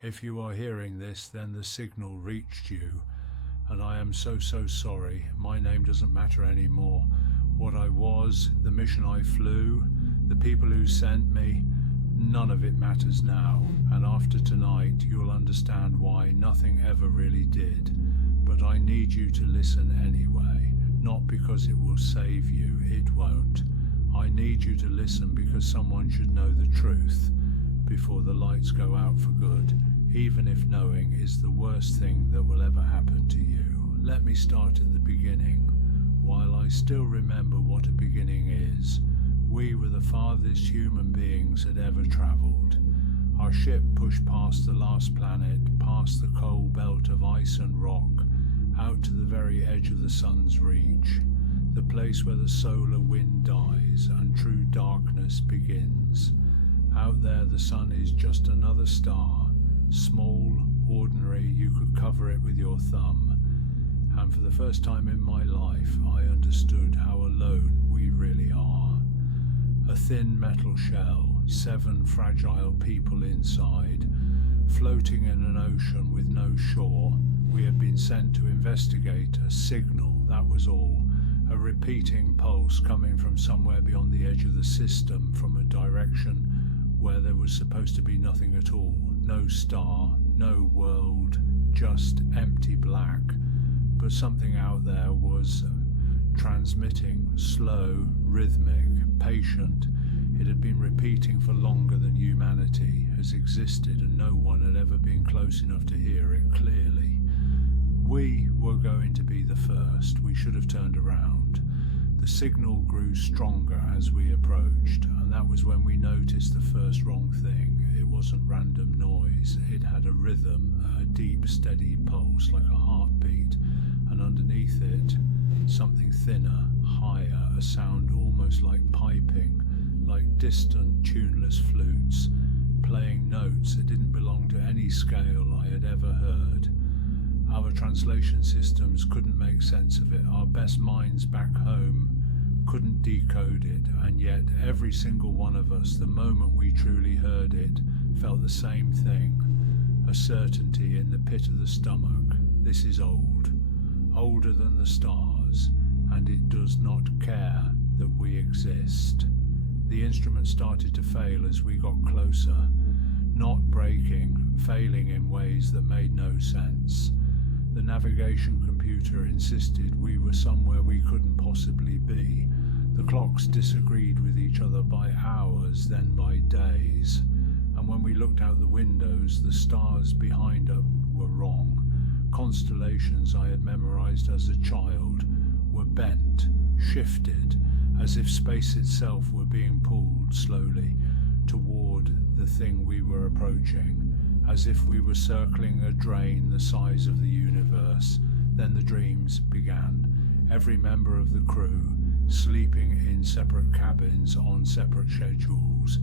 If you are hearing this, then the signal reached you, and I am so sorry. My name doesn't matter anymore. What I was, the mission I flew, the people who sent me, none of it matters now, and after tonight you'll understand why nothing ever really did. But I need you to listen anyway, not because it will save you, it won't. I need you to listen because someone should know the truth before the lights go out for good, even if knowing is the worst thing that will ever happen to you. Let me start at the beginning. While I still remember what a beginning is, we were the farthest human beings had ever travelled. Our ship pushed past the last planet, past the cold belt of ice and rock, out to the very edge of the sun's reach, the place where the solar wind dies and true darkness begins. Out there the sun is just another star, small, ordinary, you could cover it with your thumb. And for the first time in my life, I understood how alone we really are. A thin metal shell, 7 fragile people inside, floating in an ocean with no shore. We had been sent to investigate a signal, that was all. A repeating pulse coming from somewhere beyond the edge of the system, from a direction where there was supposed to be nothing at all. No star, no world, just empty black. But something out there was transmitting, slow, rhythmic, patient. It had been repeating for longer than humanity has existed, and no one had ever been close enough to hear it clearly. We were going to be the first. We should have turned around. The signal grew stronger as we approached, and that was when we noticed the first wrong thing. It wasn't random noise. It had a rhythm, a deep, steady pulse like a heartbeat, and underneath it, something thinner, higher, a sound almost like piping, like distant, tuneless flutes, playing notes that didn't belong to any scale I had ever heard. Our translation systems couldn't make sense of it. Our best minds back home couldn't decode it, and yet every single one of us, the moment we truly heard it, felt the same thing, a certainty in the pit of the stomach. This is old, older than the stars, and it does not care that we exist. The instrument started to fail as we got closer, not breaking, failing in ways that made no sense. The navigation computer insisted we were somewhere we couldn't possibly be. The clocks disagreed with each other by hours, then by days. And when we looked out the windows, the stars behind us were wrong. Constellations I had memorized as a child were bent, shifted, as if space itself were being pulled slowly toward the thing we were approaching, as if we were circling a drain the size of the universe. Then the dreams began. Every member of the crew, sleeping in separate cabins on separate schedules,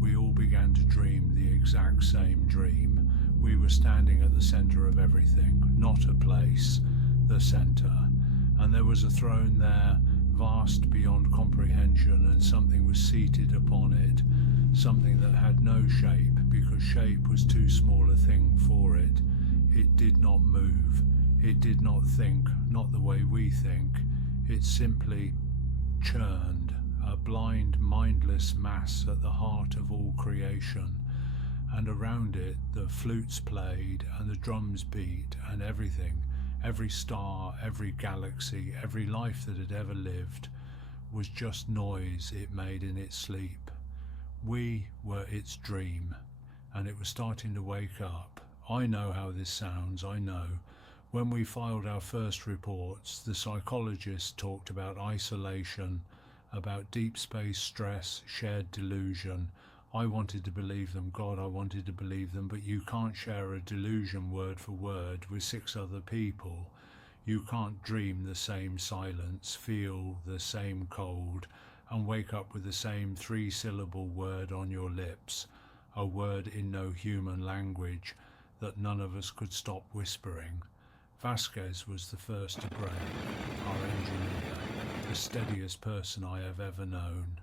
we all began to dream the exact same dream. We were standing at the center of everything, not a place, the center. And there was a throne there, vast beyond comprehension, and something was seated upon it, something that had no shape, because shape was too small a thing for it. It did not move. It did not think, not the way we think. It simply churned, a blind, mindless mass at the heart of all creation. And around it the flutes played and the drums beat, and everything, every star, every galaxy, every life that had ever lived, was just noise it made in its sleep. We were its dream, and it was starting to wake up. I know how this sounds, I know. When we filed our first reports, the psychologists talked about isolation, about deep space stress, shared delusion. I wanted to believe them, God, I wanted to believe them, but you can't share a delusion word for word with 6 other people. You can't dream the same silence, feel the same cold, and wake up with the same 3-syllable word on your lips, a word in no human language that none of us could stop whispering. Vasquez was the first to break, our engineer, the steadiest person I have ever known.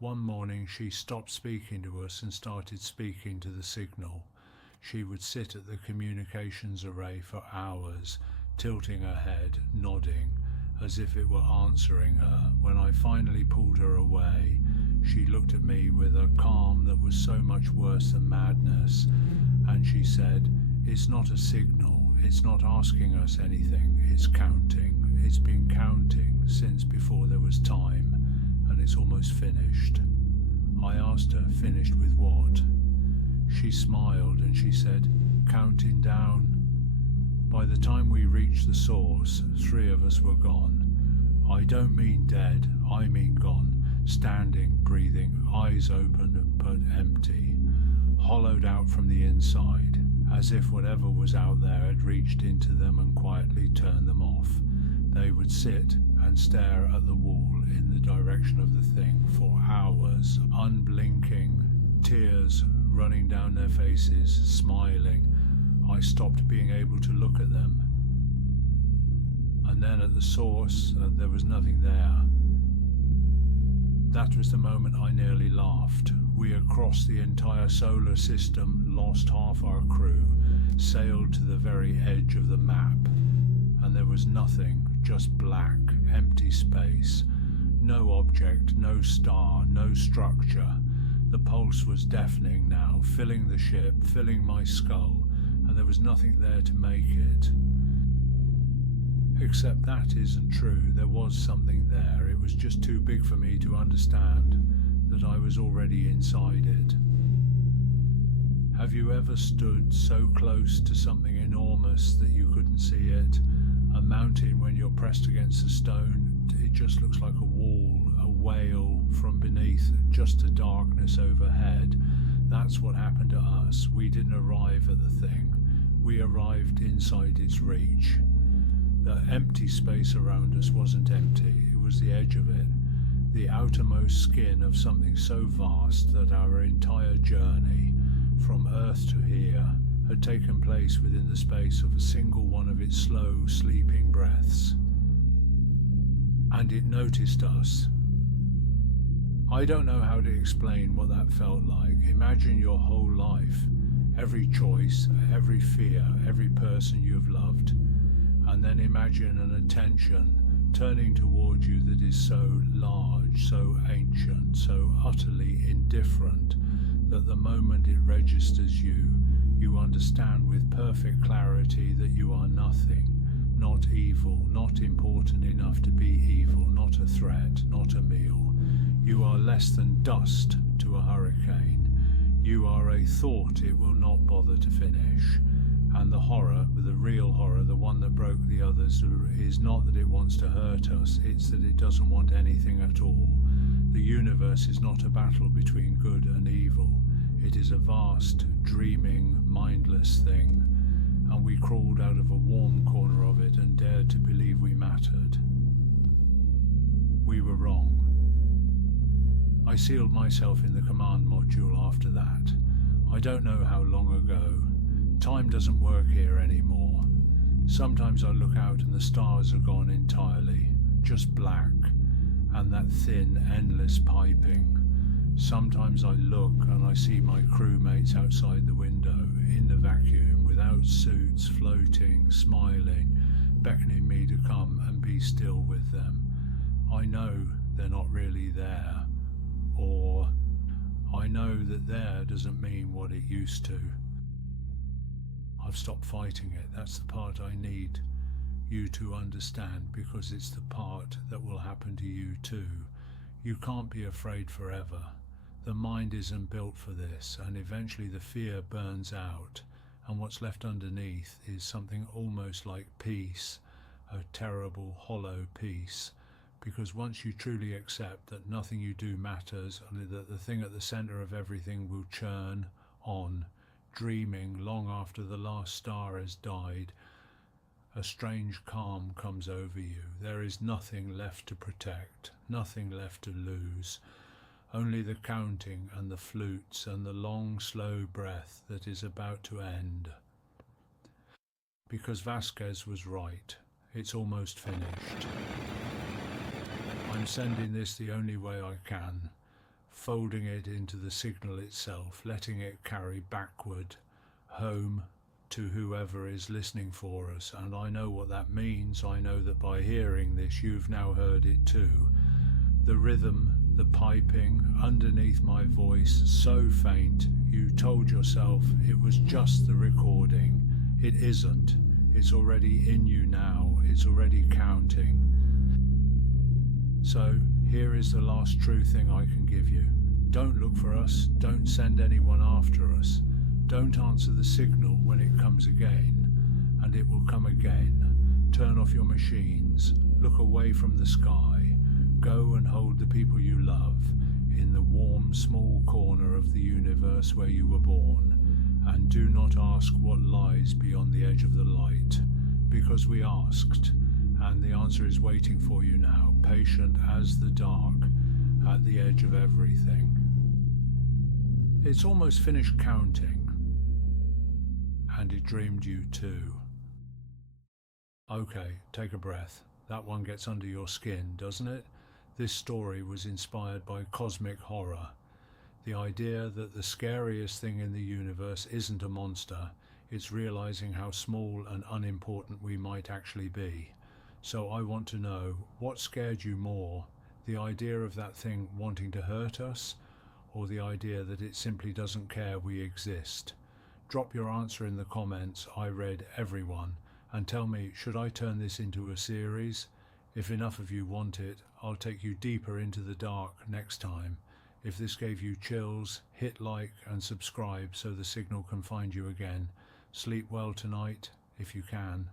One morning she stopped speaking to us and started speaking to the signal. She would sit at the communications array for hours, tilting her head, nodding, as if it were answering her. When I finally pulled her away, she looked at me with a calm that was so much worse than madness, and she said, "It's not a signal, it's not asking us anything, it's counting. It's been counting since before there was time, and it's almost finished." I asked her, "Finished with what?" She smiled and she said, "Counting down." By the time we reached the source, 3 of us were gone. I don't mean dead, I mean gone, standing, breathing, eyes open but empty, hollowed out from the inside, as if whatever was out there had reached into them and quietly turned them off. They would sit and stare at the wall in the direction of the thing for hours, unblinking, tears running down their faces, smiling. I stopped being able to look at them. And then at the source, there was nothing there. That was the moment I nearly laughed. We had crossed the entire solar system, lost half our crew, sailed to the very edge of the map, and there was nothing, just black, empty space. No object, no star, no structure. The pulse was deafening now, filling the ship, filling my skull, and there was nothing there to make it. Except that isn't true. There was something there. It was just too big for me to understand that I was already inside it. Have you ever stood so close to something enormous that you couldn't see it? A mountain, when you're pressed against a stone, it just looks like a wall, a wail from beneath, just a darkness overhead. That's what happened to us. We didn't arrive at the thing. We arrived inside its reach. The empty space around us wasn't empty, it was the edge of it, the outermost skin of something so vast that our entire journey, from Earth to here, had taken place within the space of a single one of its slow, sleeping breaths. And it noticed us. I don't know how to explain what that felt like. Imagine your whole life, every choice, every fear, every person you've loved, and then imagine an attention turning towards you that is so large, so ancient, so utterly indifferent, that the moment it registers you, you understand with perfect clarity that you are nothing, not evil, not important enough to be evil, not a threat, not a meal. You are less than dust to a hurricane. You are a thought it will not bother to finish. And the horror, the real horror, the one that broke the others, is not that it wants to hurt us, it's that it doesn't want anything at all. The universe is not a battle between good and evil. It is a vast, dreaming, mindless thing, and we crawled out of a warm corner of it and dared to believe we mattered. We were wrong. I sealed myself in the command module after that. I don't know how long ago. Time doesn't work here anymore. Sometimes I look out and the stars are gone entirely, just black, and that thin, endless piping. Sometimes I look and I see my crewmates outside the window, in the vacuum, without suits, floating, smiling, beckoning me to come and be still with them. I know they're not really there, or I know that there doesn't mean what it used to. I've stopped fighting it. That's the part I need you to understand, because it's the part that will happen to you too. You can't be afraid forever. The mind isn't built for this, and eventually the fear burns out, and what's left underneath is something almost like peace, a terrible, hollow peace, because once you truly accept that nothing you do matters, and that the thing at the center of everything will churn on, dreaming long after the last star has died, a strange calm comes over you. There is nothing left to protect, nothing left to lose, only the counting and the flutes and the long, slow breath that is about to end. Because Vasquez was right, it's almost finished. I'm sending this the only way I can, folding it into the signal itself, letting it carry backward home to whoever is listening for us, and I know what that means. I know that by hearing this, you've now heard it too. The rhythm, the piping underneath my voice, so faint, you told yourself it was just the recording. It isn't. It's already in you now. It's already counting. So here is the last true thing I can give you. Don't look for us. Don't send anyone after us. Don't answer the signal when it comes again, and it will come again. Turn off your machines. Look away from the sky. Go and hold the people you love in the warm, small corner of the universe where you were born, and do not ask what lies beyond the edge of the light, because we asked, and the answer is waiting for you now, patient as the dark, at the edge of everything. It's almost finished counting, and it dreamed you too. Okay, take a breath. That one gets under your skin, doesn't it? This story was inspired by cosmic horror. The idea that the scariest thing in the universe isn't a monster, it's realizing how small and unimportant we might actually be. So I want to know, what scared you more? The idea of that thing wanting to hurt us, or the idea that it simply doesn't care we exist? Drop your answer in the comments. I read everyone, and tell me, should I turn this into a series? If enough of you want it, I'll take you deeper into the dark next time. If this gave you chills, hit like and subscribe so the signal can find you again. Sleep well tonight, if you can.